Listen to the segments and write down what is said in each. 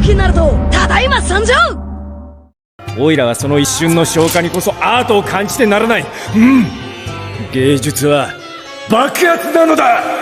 きなるとただいま参上。オイラはその一瞬の消化にこそアートを感じてならない。芸術は爆発なのだ。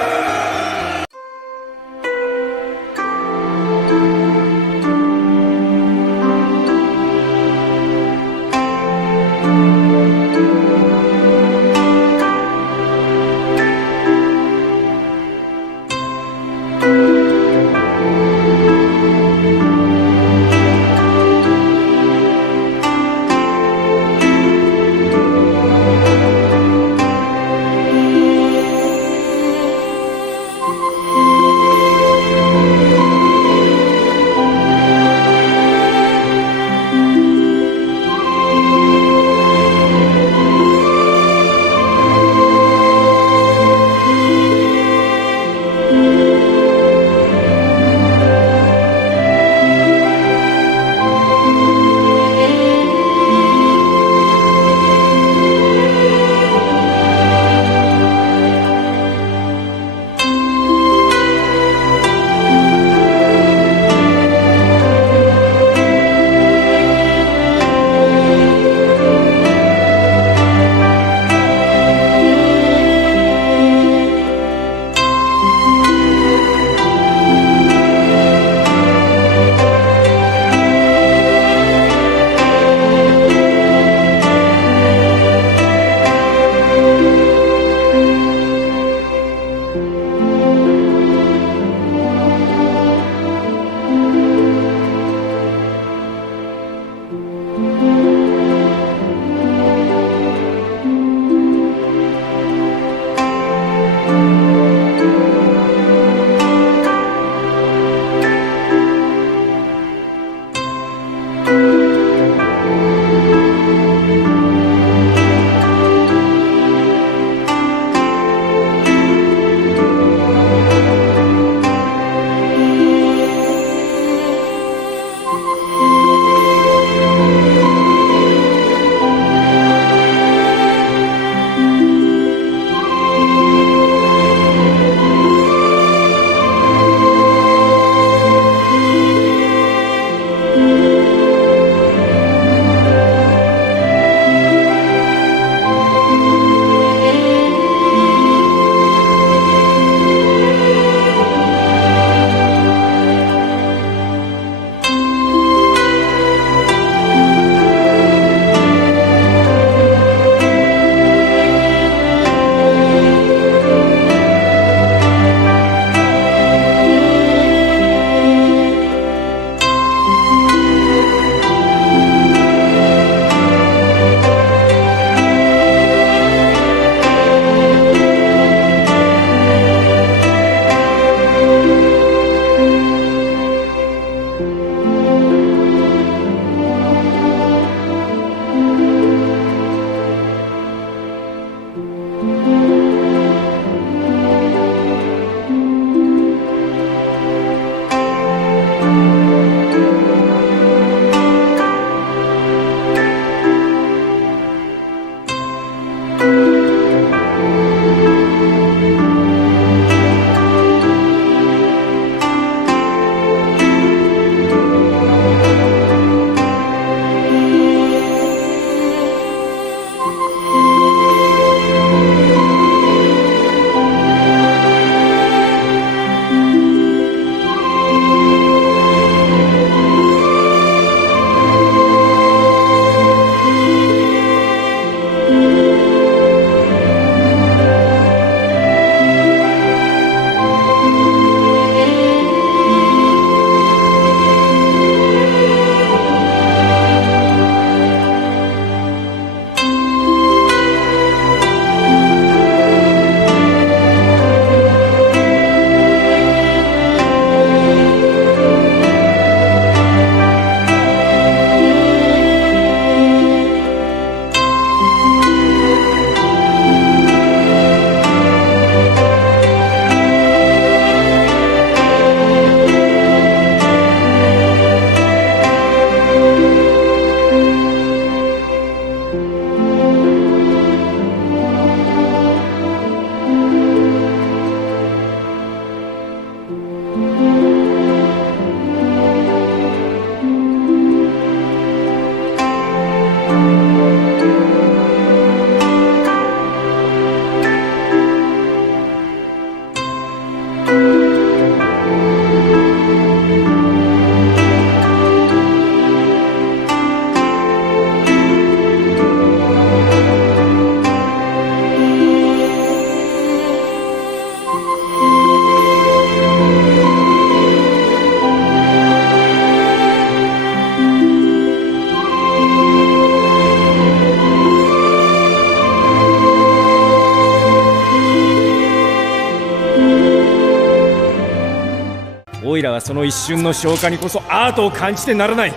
オイラはその一瞬の消化にこそアートを感じてならない。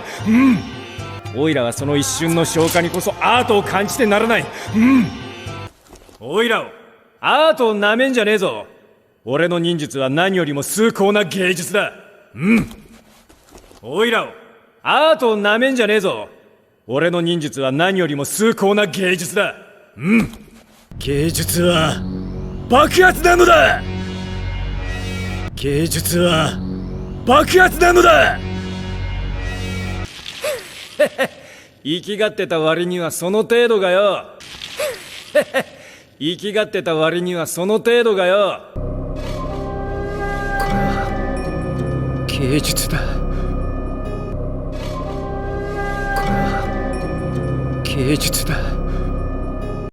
オイラはその一瞬の消化にこそアートを感じてならない。オイラをアートをなめんじゃねえぞ。俺の忍術は何よりも崇高な芸術だ。オイラをアートをなめんじゃねえぞ。俺の忍術は何よりも崇高な芸術だ。芸術は爆発なのだ。芸術は爆発なのだ。生きがってた割にはその程度がよ。生きがってた割にはその程度がよ。これは芸術だ。これは芸術だ。